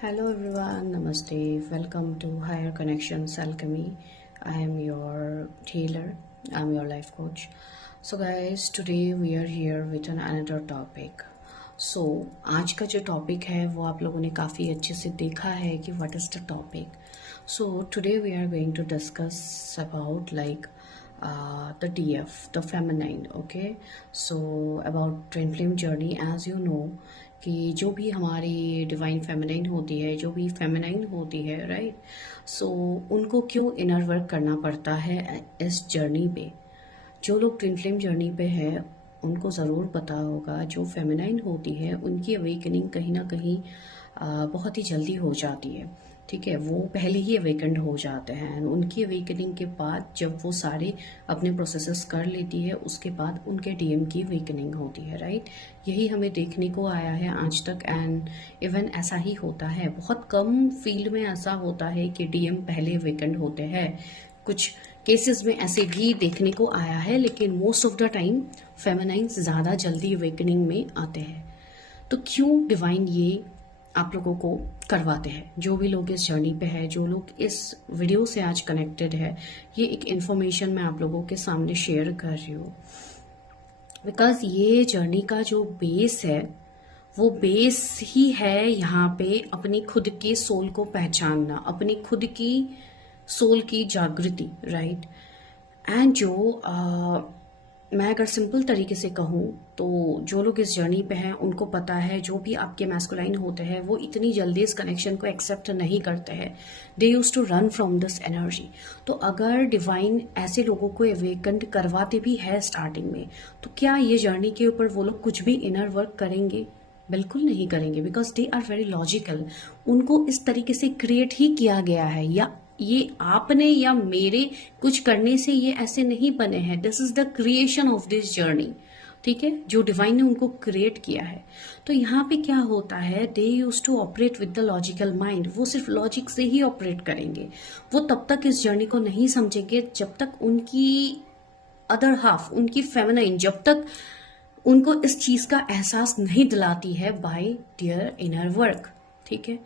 Hello everyone, Namaste. Welcome to Higher Connections Alchemy. I am your healer. I'm your life coach. So guys, today we are here with another topic. So आज का जो topic है वो आप लोगों ने काफ़ी अच्छे से देखा है कि what is the topic. So today we are going to discuss about the DF, the feminine. Okay. So about twin flame journey, as you know कि जो भी हमारी डिवाइन फेमिनाइन होती है, जो भी फेमिनाइन होती है, राइट, सो उनको क्यों इनर वर्क करना पड़ता है इस जर्नी पे. जो लोग ट्विन फ्लेम जर्नी पे है उनको ज़रूर पता होगा जो फेमिनाइन होती है उनकी अवेकनिंग कहीं ना कहीं बहुत ही जल्दी हो जाती है. ठीक है, वो पहले ही अवेकन्ड हो जाते हैं. उनकी अवेकनिंग के बाद जब वो सारे अपने प्रोसेसेस कर लेती है उसके बाद उनके डीएम की अवेकनिंग होती है. राइट, यही हमें देखने को आया है आज तक. एंड इवन ऐसा ही होता है, बहुत कम फील्ड में ऐसा होता है कि डीएम पहले अवेकन्ड होते हैं. कुछ केसेस में ऐसे भी देखने को आया है, लेकिन मोस्ट ऑफ द टाइम फेमिनाइन्स ज़्यादा जल्दी अवेकनिंग में आते हैं. तो क्यों डिवाइन ये आप लोगों को करवाते हैं? जो भी लोग इस जर्नी पे है, जो लोग इस वीडियो से आज कनेक्टेड है, ये एक इन्फॉर्मेशन मैं आप लोगों के सामने शेयर कर रही हूँ. बिकॉज ये जर्नी का जो बेस है वो बेस ही है यहाँ पे अपनी खुद के सोल को पहचानना, अपनी खुद की सोल की जागृति. राइट, एंड जो मैं अगर सिंपल तरीके से कहूँ तो जो लोग इस जर्नी पे हैं उनको पता है जो भी आपके मैस्कुलाइन होते हैं वो इतनी जल्दी इस कनेक्शन को एक्सेप्ट नहीं करते हैं. They use to run from this energy. तो अगर डिवाइन ऐसे लोगों को अवेकन्ड करवाते भी है स्टार्टिंग में, तो क्या ये जर्नी के ऊपर वो लोग कुछ भी इनर वर्क करेंगे? बिल्कुल नहीं करेंगे, because they are very logical. उनको इस तरीके से क्रिएट ही किया गया है, या ये आपने या मेरे कुछ करने से ये ऐसे नहीं बने हैं. This is the creation of this journey. ठीक है, जो डिवाइन ने उनको क्रिएट किया है. तो यहाँ पे क्या होता है, they use to operate with the logical mind. वो सिर्फ लॉजिक से ही ऑपरेट करेंगे. वो तब तक इस जर्नी को नहीं समझेंगे जब तक उनकी अदर हाफ, उनकी फेमिनाइन, जब तक उनको इस चीज का एहसास नहीं दिलाती है बाय डियर इनर वर्क. ठीक है,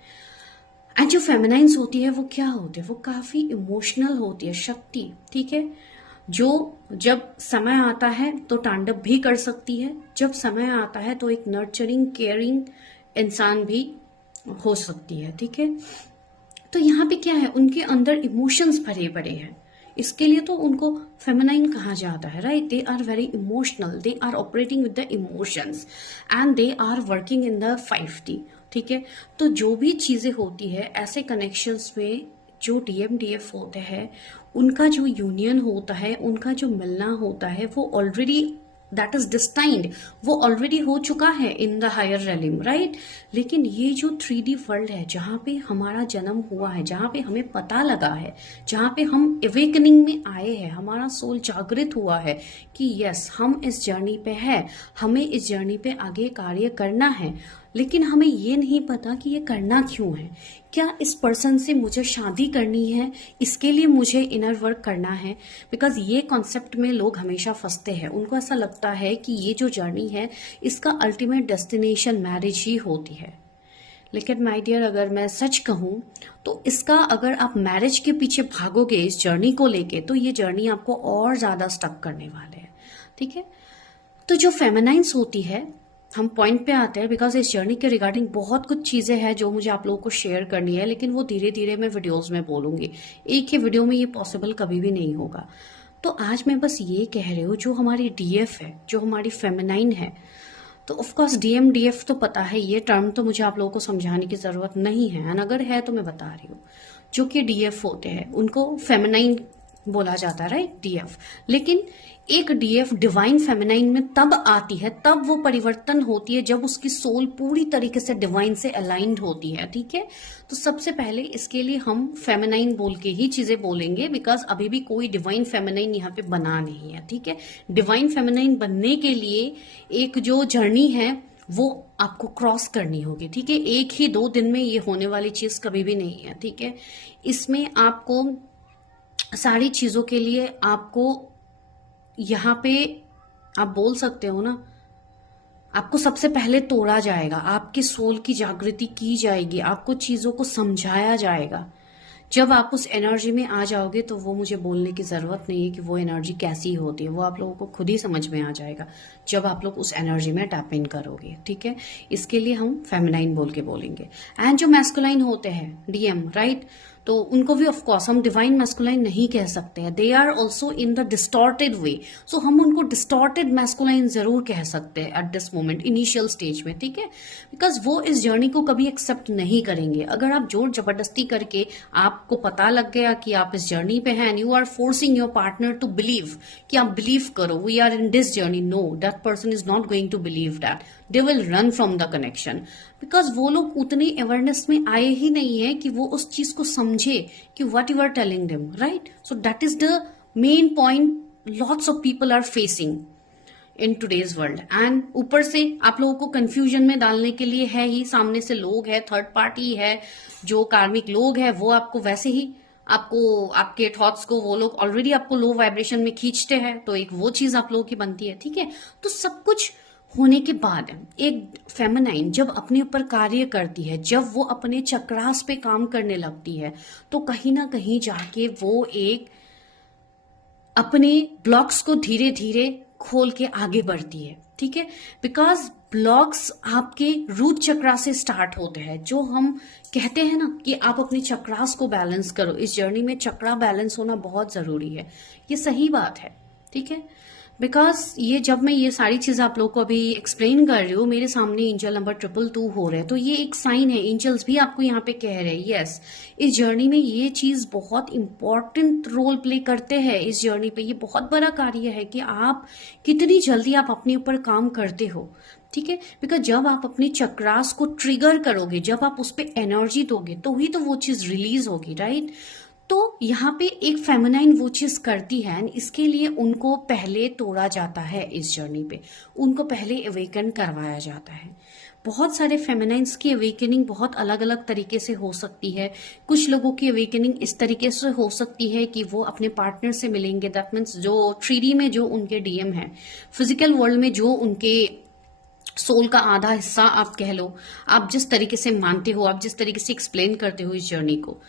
एंड जो फेमिनाइन्स होती है वो क्या होती है, वो काफी इमोशनल होती है, शक्ति. ठीक है, जो जब समय आता है तो तांडव भी कर सकती है, जब समय आता है तो एक नर्चरिंग केयरिंग इंसान भी हो सकती है. ठीक है, तो यहाँ पे क्या है, उनके अंदर इमोशंस भरे पड़े हैं. इसके लिए तो उनको फेमिनाइन कहा जाता है. Right, they are very emotional, they are operating with the emotions and they are working in the 5D. ठीक है, तो जो भी चीजें होती है ऐसे कनेक्शंस में, जो DMDF होते हैं उनका जो यूनियन होता है, उनका जो मिलना होता है, वो ऑलरेडी दैट इज डिस्टाइंड, वो ऑलरेडी हो चुका है इन द हायर रेलिम. राइट, लेकिन ये जो 3D वर्ल्ड है जहाँ पे हमारा जन्म हुआ है, जहाँ पे हमें पता लगा है, जहाँ पे हम अवेकनिंग में आए हैं, हमारा सोल जागृत हुआ है कि यस हम इस जर्नी पे है, हमें इस जर्नी पे आगे कार्य करना है, लेकिन हमें ये नहीं पता कि ये करना क्यों है. क्या इस पर्सन से मुझे शादी करनी है, इसके लिए मुझे इनर वर्क करना है? बिकॉज ये कॉन्सेप्ट में लोग हमेशा फंसते हैं. उनको ऐसा लगता है कि ये जो जर्नी है इसका अल्टीमेट डेस्टिनेशन मैरिज ही होती है. लेकिन माय डियर, अगर मैं सच कहूँ तो इसका, अगर आप मैरिज के पीछे भागोगे इस जर्नी को लेके, तो ये जर्नी आपको और ज्यादा स्टक करने वाले हैं. ठीक है, तो जो फेमिनाइन्स होती है, हम पॉइंट पे आते हैं, बिकॉज इस जर्नी के रिगार्डिंग बहुत कुछ चीजें हैं जो मुझे आप लोगों को शेयर करनी है, लेकिन वो धीरे धीरे मैं वीडियोस में बोलूंगी. एक ही वीडियो में ये पॉसिबल कभी भी नहीं होगा. तो आज मैं बस ये कह रही हूँ, जो हमारी DF है, जो हमारी फेमिनाइन है, तो ऑफकोर्स DMDF तो पता है, ये टर्म तो मुझे आप लोगों को समझाने की जरूरत नहीं है, एंड अगर है तो मैं बता रही हूँ. जो कि DF होते हैं उनको फेमिनाइन बोला जाता है. Right, DF. लेकिन एक DF डिवाइन फेमिनाइन में तब आती है, तब वो परिवर्तन होती है जब उसकी सोल पूरी तरीके से डिवाइन से अलाइंड होती है. ठीक है, तो सबसे पहले इसके लिए हम फेमिनाइन बोल के ही चीजें बोलेंगे, बिकॉज अभी भी कोई डिवाइन फेमिनाइन यहाँ पे बना नहीं है. ठीक है, डिवाइन फेमिनाइन बनने के लिए एक जो जर्नी है वो आपको क्रॉस करनी होगी. ठीक है, एक ही 2 दिन में ये होने वाली चीज कभी भी नहीं है. ठीक है, इसमें आपको सारी चीजों के लिए आपको यहाँ पे, आप बोल सकते हो ना, आपको सबसे पहले तोड़ा जाएगा, आपके सोल की जागृति की जाएगी, आपको चीजों को समझाया जाएगा। जब आप उस एनर्जी में आ जाओगे तो वो मुझे बोलने की जरूरत नहीं है कि वो एनर्जी कैसी होती है, वो आप लोगों को खुद ही समझ में आ जाएगा जब आप लोग उस एनर्जी में टैप इन करोगे। ठीक है, इसके लिए हम फेमिनाइन बोल के बोलेंगे। एंड जो मैस्कुलाइन होते हैं डीएम, राइट, तो उनको भी ऑफ कोर्स हम डिवाइन मैस्कुलाइन नहीं कह सकते हैं, they are also in the distorted way. So हम उनको डिस्टॉर्टेड मैस्कुलाइन जरूर कह सकते हैं at this moment, initial stage में। ठीक है, बिकॉज वो इस जर्नी को कभी एक्सेप्ट नहीं करेंगे। अगर आप जोर जबरदस्ती करके, आपको पता लग गया कि आप इस जर्नी पे हैं, you are forcing your partner to believe कि आप बिलीव करो we are in this journey, no, that person is not going to believe that, they will run from the connection. Because वो लोग उतनी अवेयरनेस में आए ही नहीं है कि वो उस चीज को समझे कि what you are telling them, right. So that is the main point lots of people are facing in today's world. And ऊपर से आप लोगों को कंफ्यूजन में डालने के लिए है ही, सामने से लोग है, थर्ड पार्टी है, जो कार्मिक लोग है, वो आपको वैसे ही आपको आपके थॉट्स को वो लोग ऑलरेडी आपको लो वाइब्रेशन में खींचते हैं, तो एक वो चीज आप लोगों की बनती है। ठीक है, तो सब कुछ होने के बाद एक फेमिनाइन जब अपने ऊपर कार्य करती है, जब वो अपने चक्रास पे काम करने लगती है, तो कहीं ना कहीं जाके वो एक अपने ब्लॉक्स को धीरे धीरे खोल के आगे बढ़ती है। ठीक है, बिकॉज ब्लॉक्स आपके रूट चक्रा से स्टार्ट होते हैं। जो हम कहते हैं ना कि आप अपने चक्रास को बैलेंस करो, इस जर्नी में चक्रा बैलेंस होना बहुत जरूरी है, ये सही बात है। ठीक है, बिकॉज ये जब मैं ये सारी चीज आप लोग को अभी एक्सप्लेन कर रही हूँ, मेरे सामने एंजल नंबर 222 हो रहे हैं, तो ये एक साइन है, एंजल्स भी आपको यहाँ पे कह रहे हैं यस, इस जर्नी में ये चीज बहुत इंपॉर्टेंट रोल प्ले करते हैं। इस जर्नी पे ये बहुत बड़ा कार्य है कि आप कितनी जल्दी आप अपने ऊपर काम करते हो। ठीक है, बिकॉज जब आप अपने चक्रास को ट्रिगर करोगे, जब आप उस पर एनर्जी दोगे, तो ही तो वो चीज रिलीज होगी, राइट। तो यहाँ पे एक फेमिनाइन वो चीज करती है, इसके लिए उनको पहले तोड़ा जाता है। इस जर्नी पे उनको पहले अवेकन करवाया जाता है। बहुत सारे फेमिनाइंस की अवेकनिंग बहुत अलग अलग तरीके से हो सकती है। कुछ लोगों की अवेकनिंग इस तरीके से हो सकती है कि वो अपने पार्टनर से मिलेंगे, दैट मीन्स जो 3D में जो उनके डीएम है, फिजिकल वर्ल्ड में जो उनके सोल का आधा हिस्सा आप कह लो, आप जिस तरीके से मानते हो, आप जिस तरीके से एक्सप्लेन करते हो इस जर्नी को,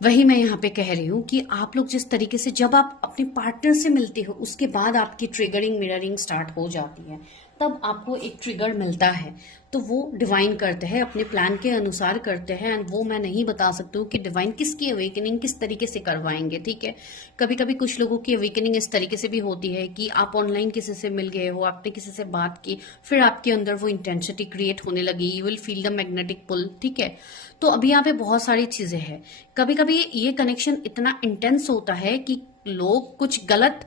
वही मैं यहाँ पे कह रही हूँ कि आप लोग जिस तरीके से जब आप अपने पार्टनर से मिलते हो, उसके बाद आपकी ट्रिगरिंग मिररिंग स्टार्ट हो जाती है, तब आपको एक ट्रिगर मिलता है, तो वो डिवाइन करते हैं, अपने प्लान के अनुसार करते हैं। एंड वो मैं नहीं बता सकती हूँ कि डिवाइन किसकी अवेकनिंग किस तरीके से करवाएंगे। ठीक है, कभी कभी कुछ लोगों की अवेकनिंग इस तरीके से भी होती है कि आप ऑनलाइन किसी से मिल गए हो, आपने किसी से बात की, फिर आपके अंदर वो इंटेंसिटी क्रिएट होने लगी, you will feel the magnetic pull. ठीक है, तो अभी यहाँ पे बहुत सारी चीजें हैं। कभी कभी ये कनेक्शन इतना इंटेंस होता है कि लोग कुछ गलत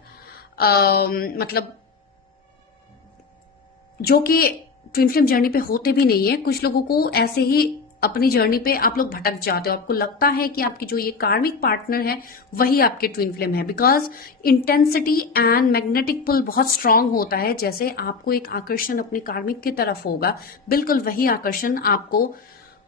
मतलब जो कि ट्विन फ्लेम जर्नी पे होते भी नहीं है, कुछ लोगों को ऐसे ही अपनी जर्नी पे आप लोग भटक जाते हो, आपको लगता है कि आपकी जो ये कार्मिक पार्टनर है वही आपके ट्विन फ्लेम है, because intensity and magnetic pull बहुत स्ट्रांग होता है। जैसे आपको एक आकर्षण अपने कार्मिक की तरफ होगा, बिल्कुल वही आकर्षण आपको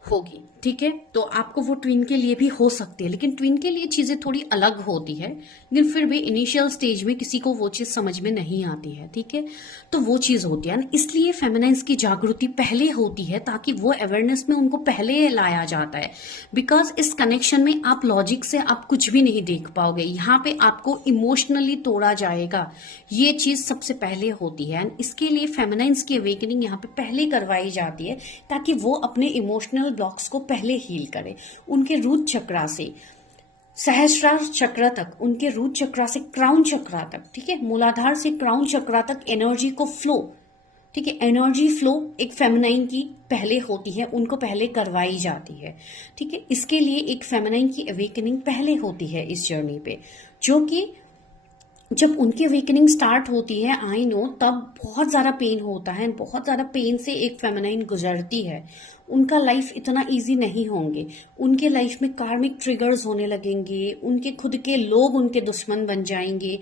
होगी। ठीक है, तो आपको वो ट्विन के लिए भी हो सकती है, लेकिन ट्विन के लिए चीजें थोड़ी अलग होती है, लेकिन फिर भी इनिशियल स्टेज में किसी को वो चीज समझ में नहीं आती है। ठीक है, तो वो चीज होती है, इसलिए फेमिनाइंस की जागृति पहले होती है, ताकि वो अवेयरनेस में उनको पहले लाया जाता है। बिकॉज इस कनेक्शन में आप लॉजिक से आप कुछ भी नहीं देख पाओगे, यहाँ पे आपको इमोशनली तोड़ा जाएगा, ये चीज सबसे पहले होती है। एंड इसके लिए फेमिनाइंस की अवेकनिंग यहाँ पे पहले करवाई जाती है, ताकि वो अपने इमोशनल ब्लॉक्स को पहले हील करें, उनके रूट चक्रा से सहस्रार चक्र तक, उनके रूट चक्रा से क्राउन चक्रा तक। ठीक है, मूलाधार से क्राउन चक्रा तक एनर्जी को फ्लो, ठीक है, एनर्जी फ्लो एक फेमिनाइन की पहले होती है, उनको पहले करवाई जाती है। ठीक है, इसके लिए एक फेमिनाइन की अवेकनिंग पहले होती है इस जर्नी पे, जो कि जब उनकी अवेकनिंग स्टार्ट होती है, आई नो, तब बहुत ज्यादा पेन होता है, बहुत ज्यादा पेन से एक फेमिनाइन गुजरती है। उनका लाइफ इतना इजी नहीं होंगे, उनके लाइफ में कार्मिक ट्रिगर्स होने लगेंगे, उनके खुद के लोग उनके दुश्मन बन जाएंगे,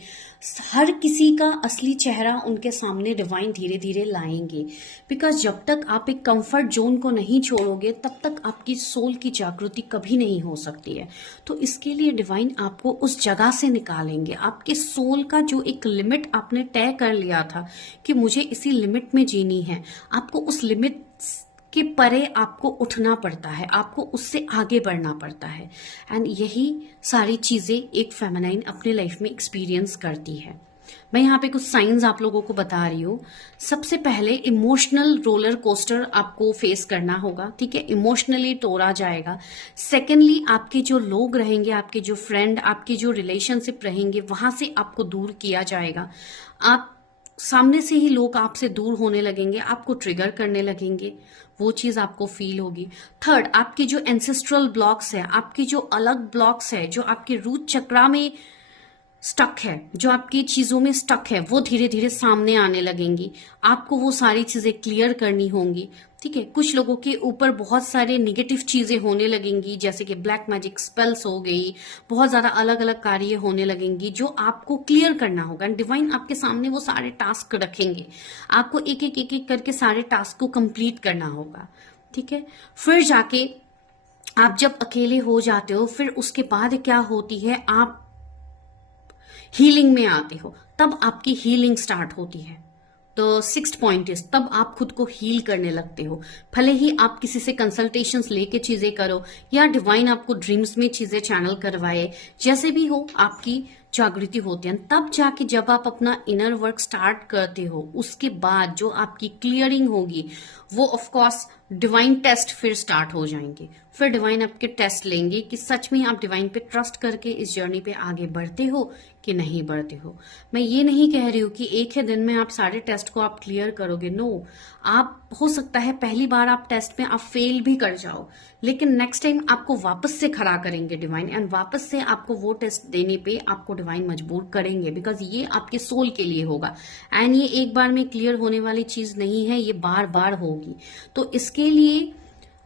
हर किसी का असली चेहरा उनके सामने डिवाइन धीरे धीरे लाएंगे। बिकॉज जब तक आप एक कंफर्ट जोन को नहीं छोड़ोगे तब तक आपकी सोल की जागृति कभी नहीं हो सकती है। तो इसके लिए डिवाइन आपको उस जगह से निकालेंगे। आपके सोल का जो एक लिमिट आपने तय कर लिया था कि मुझे इसी लिमिट में जीनी है, आपको उस लिमिट के परे आपको उठना पड़ता है, आपको उससे आगे बढ़ना पड़ता है। एंड यही सारी चीजें एक फेमिनाइन अपने लाइफ में एक्सपीरियंस करती है। मैं यहाँ पे कुछ साइंस आप लोगों को बता रही हूँ। सबसे पहले इमोशनल रोलर कोस्टर आपको फेस करना होगा, ठीक है, इमोशनली तोड़ा जाएगा। सेकेंडली आपके जो लोग रहेंगे, आपके जो फ्रेंड, आपके जो रिलेशनशिप रहेंगे, वहां से आपको दूर किया जाएगा। आप सामने से ही लोग आपसे दूर होने लगेंगे, आपको ट्रिगर करने लगेंगे, वो चीज आपको फील होगी। थर्ड, आपके जो एंसेस्ट्रल ब्लॉक्स है, आपके जो अलग ब्लॉक्स है, जो आपके रूट चक्रा में स्टक है, जो आपकी चीजों में स्टक है, वो धीरे धीरे सामने आने लगेंगी। आपको वो सारी चीजें क्लियर करनी होंगी, ठीक है। कुछ लोगों के ऊपर बहुत सारे निगेटिव चीजें होने लगेंगी, जैसे कि ब्लैक मैजिक स्पेल्स हो गई, बहुत ज्यादा अलग अलग कार्य होने लगेंगी जो आपको क्लियर करना होगा। डिवाइन आपके सामने वो सारे टास्क रखेंगे, आपको एक एक एक एक करके सारे टास्क को कंप्लीट करना होगा, ठीक है। फिर जाके आप जब अकेले हो जाते हो, फिर उसके बाद क्या होती है, आप हीलिंग में आते हो, तब आपकी हीलिंग स्टार्ट होती है। तो सिक्स्थ पॉइंट इज, तब आप खुद को हील करने लगते हो। भले ही आप किसी से कंसल्टेशंस लेके चीजें करो या डिवाइन आपको ड्रीम्स में चीजें चैनल करवाए, जैसे भी हो आपकी जागृति होती है। तब जाके जब आप अपना इनर वर्क स्टार्ट करते हो, उसके बाद जो आपकी क्लियरिंग होगी वो ऑफ कोर्स डिवाइन टेस्ट फिर स्टार्ट हो जाएंगे। फिर डिवाइन आपके टेस्ट लेंगे कि सच में आप डिवाइन पे ट्रस्ट करके इस जर्नी पे आगे बढ़ते हो कि नहीं बढ़ते हो। मैं ये नहीं कह रही हूँ कि एक ही दिन में आप सारे टेस्ट को आप क्लियर करोगे, नो। आप हो सकता है पहली बार आप टेस्ट में आप फेल भी कर जाओ, लेकिन नेक्स्ट टाइम आपको वापस से खड़ा करेंगे डिवाइन, एंड वापस से आपको वो टेस्ट देने पे आपको डिवाइन मजबूर करेंगे, बिकॉज ये आपके सोल के लिए होगा। एंड ये एक बार में क्लियर होने वाली चीज नहीं है, ये बार बार होगी। तो इसके लिए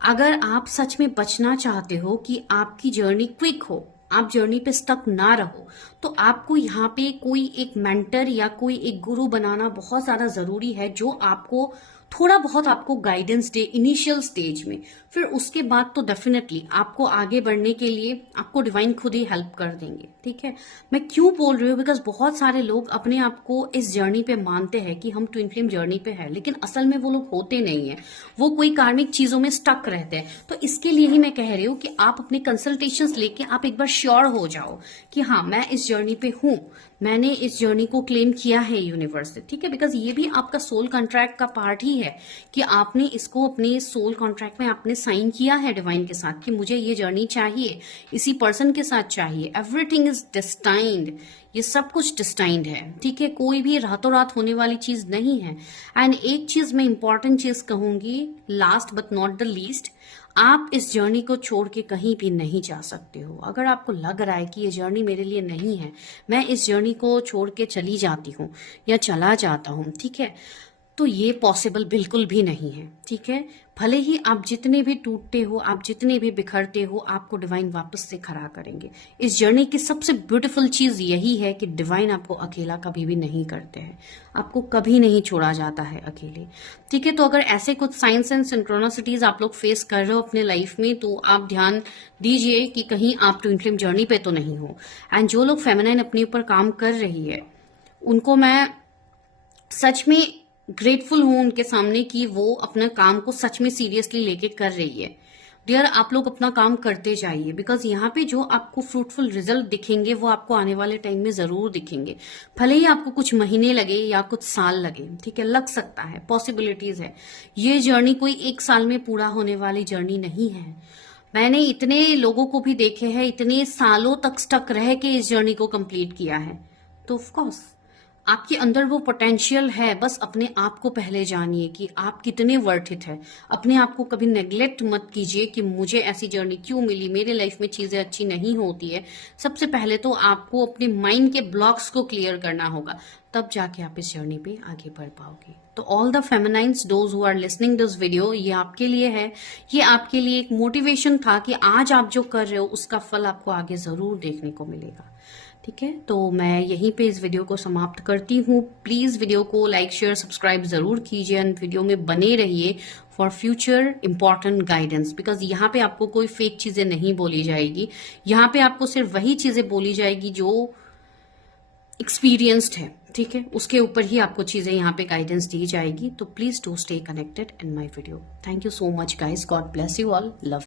अगर आप सच में बचना चाहते हो कि आपकी जर्नी क्विक हो, आप जर्नी पे स्टक ना रहो, तो आपको यहाँ पे कोई एक मेंटर या कोई एक गुरु बनाना बहुत ज्यादा जरूरी है, जो आपको थोड़ा बहुत आपको गाइडेंस दे इनिशियल स्टेज में। फिर उसके बाद तो डेफिनेटली आपको आगे बढ़ने के लिए आपको डिवाइन खुद ही हेल्प कर देंगे, ठीक है। मैं क्यों बोल रही हूँ, बिकॉज बहुत सारे लोग अपने आप को इस जर्नी पे मानते हैं कि हम ट्विन फ्लेम जर्नी पे है, लेकिन असल में वो लोग होते नहीं है, वो कोई कार्मिक चीजों में स्टक रहते हैं। तो इसके लिए ही मैं कह रही हूँ कि आप अपने कंसल्टेशंस लेके आप एक बार श्योर हो जाओ कि हाँ, मैं इस जर्नी पे हूँ, मैंने इस जर्नी को क्लेम किया है यूनिवर्स से, ठीक है। बिकॉज ये भी आपका सोल कॉन्ट्रैक्ट का पार्ट ही है कि आपने इसको अपने सोल कॉन्ट्रैक्ट में आपने साइन किया है डिवाइन के साथ कि मुझे ये जर्नी चाहिए, इसी पर्सन के साथ चाहिए। एवरीथिंग इज डिस्टाइंड, ये सब कुछ डिस्टाइंड है, ठीक है। कोई भी रातों रात होने वाली चीज नहीं है। एंड एक चीज मैं इंपॉर्टेंट चीज कहूंगी, last but not the least, आप इस जर्नी को छोड़ के कहीं भी नहीं जा सकते हो। अगर आपको लग रहा है कि ये जर्नी मेरे लिए नहीं है, मैं इस जर्नी को छोड़ के चली जाती हूँ या चला जाता हूँ, ठीक है, तो ये पॉसिबल बिल्कुल भी नहीं है, ठीक है। भले ही आप जितने भी टूटते हो, आप जितने भी बिखरते हो, आपको डिवाइन वापस से खड़ा करेंगे। इस जर्नी की सबसे ब्यूटीफुल चीज यही है कि डिवाइन आपको अकेला कभी भी नहीं करते हैं, आपको कभी नहीं छोड़ा जाता है अकेले, ठीक है। तो अगर ऐसे कुछ साइंस एंड सिंक्रोनिसिटीज आप लोग फेस कर रहे हो अपने लाइफ में, तो आप ध्यान दीजिए कि कहीं आप ट्विन फ्लेम जर्नी पे तो नहीं हो। एंड जो लोग फेमिनाइन अपने ऊपर काम कर रही है, उनको मैं सच में ग्रेटफुल हूं उनके सामने कि वो अपना काम को सच में सीरियसली लेके कर रही है। डियर, आप लोग अपना काम करते जाइए, बिकॉज यहाँ पे जो आपको फ्रूटफुल रिजल्ट दिखेंगे वो आपको आने वाले टाइम में जरूर दिखेंगे। भले ही आपको कुछ महीने लगे या कुछ साल लगे, ठीक है, लग सकता है, पॉसिबिलिटीज है। ये जर्नी कोई एक साल में पूरा होने वाली जर्नी नहीं है। मैंने इतने लोगों को भी देखे हैं, इतने सालों तक स्टक रह के इस जर्नी को कंप्लीट किया है। तो ऑफकोर्स आपके अंदर वो पोटेंशियल है, बस अपने आप को पहले जानिए कि आप कितने वर्थ इट है। अपने आप को कभी नेग्लेक्ट मत कीजिए कि मुझे ऐसी जर्नी क्यों मिली, मेरे लाइफ में चीज़ें अच्छी नहीं होती है। सबसे पहले तो आपको अपने माइंड के ब्लॉक्स को क्लियर करना होगा, तब जाके आप इस जर्नी पे आगे बढ़ पाओगे। तो all the feminines those who are listening this video, ये आपके लिए है। ये आपके लिए एक मोटिवेशन था कि आज आप जो कर रहे हो उसका फल आपको आगे ज़रूर देखने को मिलेगा। ठीक है, तो मैं यहीं पे इस वीडियो को समाप्त करती हूँ। प्लीज़ वीडियो को लाइक शेयर सब्सक्राइब ज़रूर कीजिए एंड वीडियो में बने रहिए for future important guidance, because यहाँ पे आपको कोई फेक चीज़ें नहीं बोली जाएगी। यहाँ पे आपको सिर्फ वही चीज़ें बोली जाएगी जो एक्सपीरियंस्ड है। ठीक है, उसके ऊपर ही आपको चीज़ें यहाँ पे गाइडेंस दी जाएगी। तो please do stay connected in my video. Thank you so much guys, God bless you all, love.